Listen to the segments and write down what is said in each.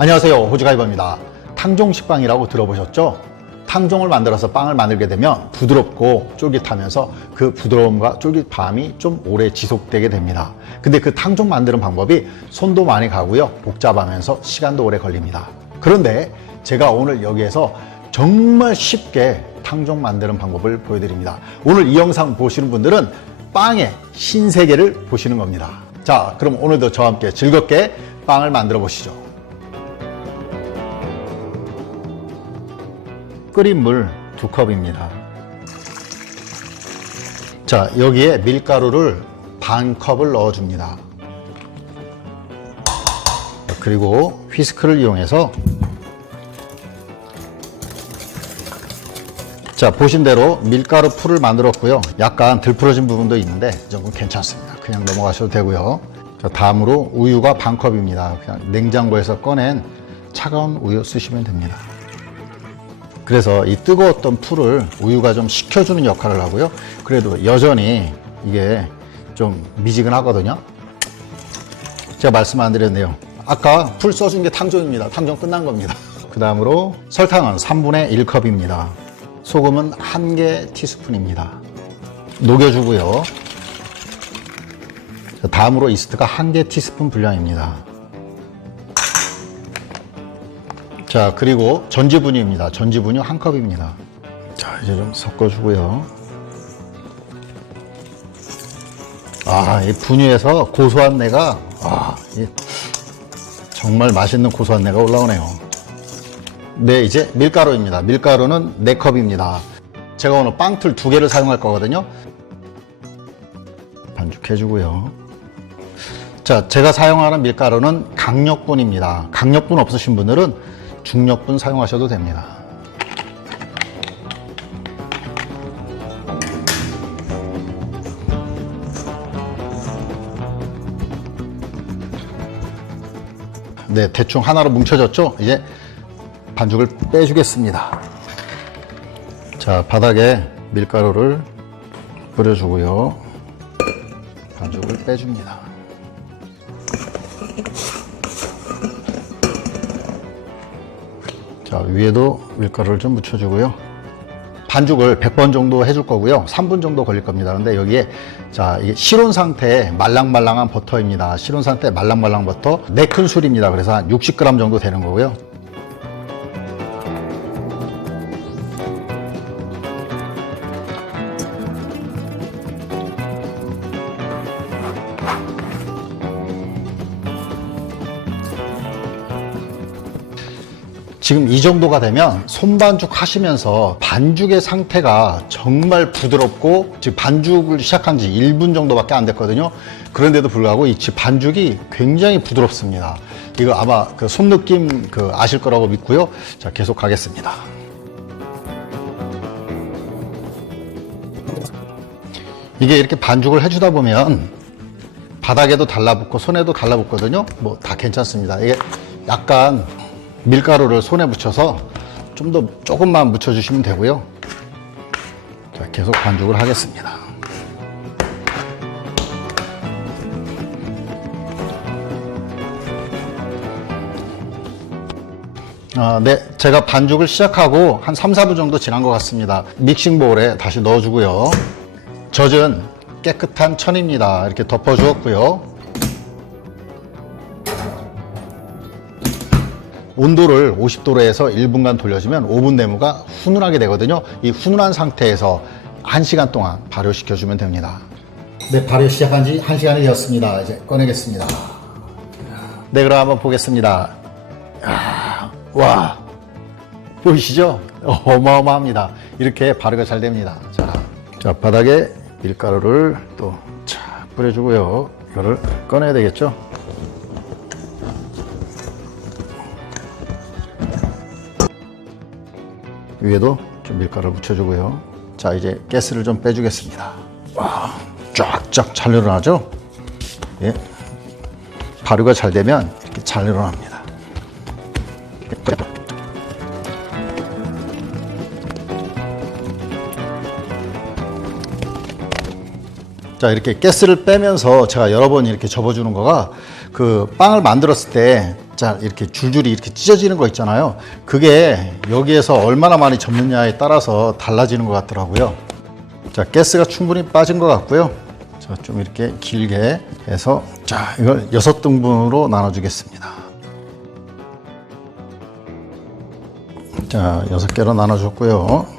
안녕하세요, 호주가이버입니다. 탕종식빵이라고 들어보셨죠? 탕종을 만들어서 빵을 만들게 되면 부드럽고 쫄깃하면서 그 부드러움과 쫄깃함이 좀 오래 지속되게 됩니다. 근데 그 탕종 만드는 방법이 손도 많이 가고요, 복잡하면서 시간도 오래 걸립니다. 그런데 제가 오늘 여기에서 정말 쉽게 탕종 만드는 방법을 보여드립니다. 오늘 이 영상 보시는 분들은 빵의 신세계를 보시는 겁니다. 자, 그럼 오늘도 저와 함께 즐겁게 빵을 만들어 보시죠. 끓인 물 2컵입니다. 자, 여기에 밀가루를 반 컵을 넣어줍니다. 그리고 휘스크를 이용해서, 자, 보신 대로 밀가루 풀을 만들었고요. 약간 들풀어진 부분도 있는데 이 정도는 괜찮습니다. 그냥 넘어가셔도 되고요. 자, 다음으로 우유가 반 컵입니다. 그냥 냉장고에서 꺼낸 차가운 우유 쓰시면 됩니다. 그래서 이 뜨거웠던 풀을 우유가 좀 식혀주는 역할을 하고요. 그래도 여전히 이게 좀 미지근하거든요. 제가 말씀 안 드렸네요. 아까 풀 써준 게 탕종입니다. 탕종 끝난 겁니다. 그 다음으로 설탕은 3분의 1컵입니다. 소금은 1개 티스푼입니다. 녹여주고요. 다음으로 이스트가 1개 티스푼 분량입니다. 자, 그리고 전지분유입니다. 전지분유 1컵입니다. 자, 이제 좀 섞어주고요. 아, 이 분유에서 고소한 내가, 정말 맛있는 고소한 내가 올라오네요. 네, 이제 밀가루입니다. 밀가루는 4컵입니다. 제가 오늘 빵틀 2개를 사용할 거거든요. 반죽해주고요. 자, 제가 사용하는 밀가루는 강력분입니다. 강력분 없으신 분들은 중력분 사용하셔도 됩니다. 네, 대충 하나로 뭉쳐졌죠? 이제 반죽을 빼주겠습니다. 자, 바닥에 밀가루를 뿌려주고요. 반죽을 빼줍니다. 자, 위에도 밀가루를 좀 묻혀주고요. 반죽을 100번 정도 해줄 거고요. 3분 정도 걸릴 겁니다. 근데 여기에, 자, 이게 실온 상태의 말랑말랑한 버터입니다. 실온 상태 말랑말랑 버터 4큰술입니다. 그래서 한 60g 정도 되는 거고요. 지금 이 정도가 되면 손반죽 하시면서 반죽의 상태가 정말 부드럽고, 지금 반죽을 시작한 지 1분 정도밖에 안 됐거든요. 그런데도 불구하고 이 반죽이 굉장히 부드럽습니다. 이거 아마 그 손느낌 아실 거라고 믿고요. 자, 계속 가겠습니다. 이게 이렇게 반죽을 해주다 보면 바닥에도 달라붙고 손에도 달라붙거든요. 뭐 다 괜찮습니다. 이게 약간 밀가루를 손에 묻혀서 조금만 묻혀주시면 되고요. 자, 계속 반죽을 하겠습니다. 네, 제가 반죽을 시작하고 한 3, 4분 정도 지난 것 같습니다. 믹싱볼에 다시 넣어주고요. 젖은 깨끗한 천입니다. 이렇게 덮어주었고요. 온도를 50도로 해서 1분간 돌려주면 오븐 내부가 훈훈하게 되거든요. 이 훈훈한 상태에서 1시간 동안 발효시켜주면 됩니다. 네, 발효 시작한 지 1시간이 되었습니다. 이제 꺼내겠습니다. 네, 그럼 한번 보겠습니다. 와, 보이시죠? 어마어마합니다. 이렇게 발효가 잘 됩니다. 자, 바닥에 밀가루를 또 착 뿌려주고요. 이거를 꺼내야 되겠죠? 위에도 좀 밀가루를 묻혀주고요. 자, 이제 가스를 좀 빼주겠습니다. 와, 쫙쫙 잘 늘어나죠? 예. 발효가 잘 되면 이렇게 잘 늘어납니다. 자, 이렇게 가스를 빼면서 제가 여러 번 이렇게 접어주는 거가 그 빵을 만들었을 때 자, 이렇게 줄줄이 이렇게 찢어지는 거 있잖아요. 그게 여기에서 얼마나 많이 접느냐에 따라서 달라지는 것 같더라고요. 자, 가스가 충분히 빠진 것 같고요. 자, 좀 이렇게 길게 해서, 자, 이걸 6등분으로 나눠주겠습니다. 자, 6개로 나눠줬고요.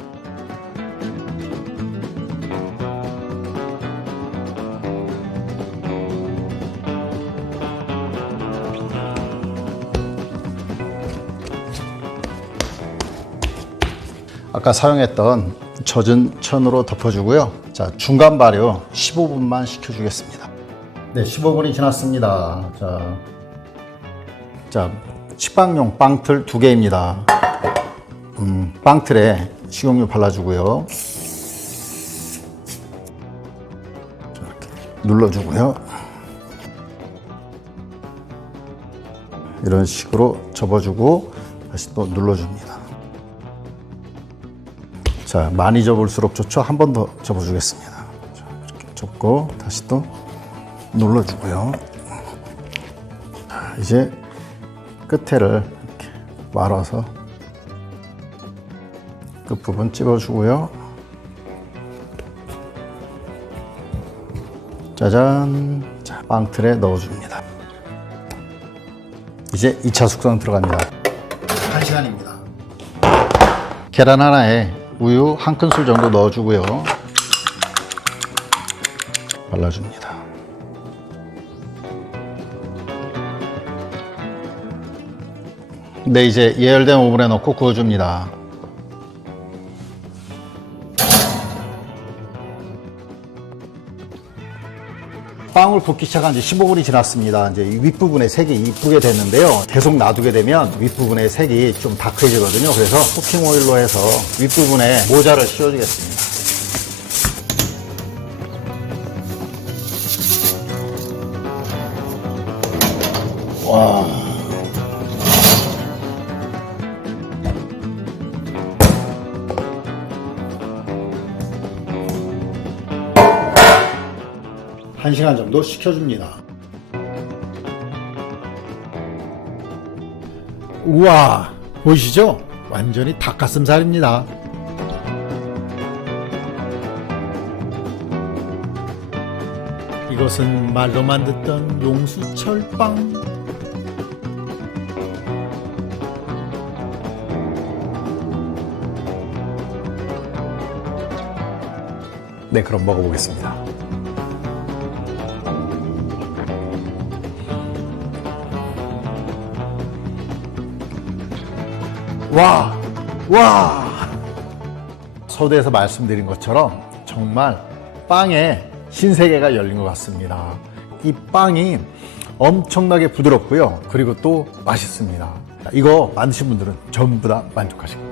아까 사용했던 젖은 천으로 덮어주고요. 자, 중간 발효 15분만 식혀주겠습니다. 네, 15분이 지났습니다. 자, 식빵용 빵틀 2개입니다. 빵틀에 식용유 발라주고요. 이렇게 눌러주고요. 이런 식으로 접어주고 다시 또 눌러줍니다. 자, 많이 접을수록 좋죠. 한 번 더 접어주겠습니다. 자, 이렇게 접고 다시 또 눌러주고요. 자, 이제 끝에를 이렇게 말아서 끝부분 찝어주고요. 짜잔. 자, 빵틀에 넣어줍니다. 이제 2차 숙성 들어갑니다. 1시간입니다. 계란 하나에 우유 1큰술 정도 넣어주고요. 발라줍니다. 네, 이제 예열된 오븐에 넣고 구워줍니다. 빵을 굽기 시작한 지 15분이 지났습니다. 이제 이 윗부분에 색이 이쁘게 됐는데요. 계속 놔두게 되면 윗부분에 색이 좀 다크해지거든요. 그래서 쿠킹 오일로 해서 윗부분에 모자를 씌워주겠습니다. 와. 한 시간 정도 식혀줍니다. 우와, 보이시죠? 완전히 닭가슴살입니다. 이것은 말로만 듣던 용수철빵. 네, 그럼 먹어보겠습니다. 와! 서두에서 말씀드린 것처럼 정말 빵에 신세계가 열린 것 같습니다. 이 빵이 엄청나게 부드럽고요. 그리고 또 맛있습니다. 이거 만드신 분들은 전부 다 만족하실 겁니다.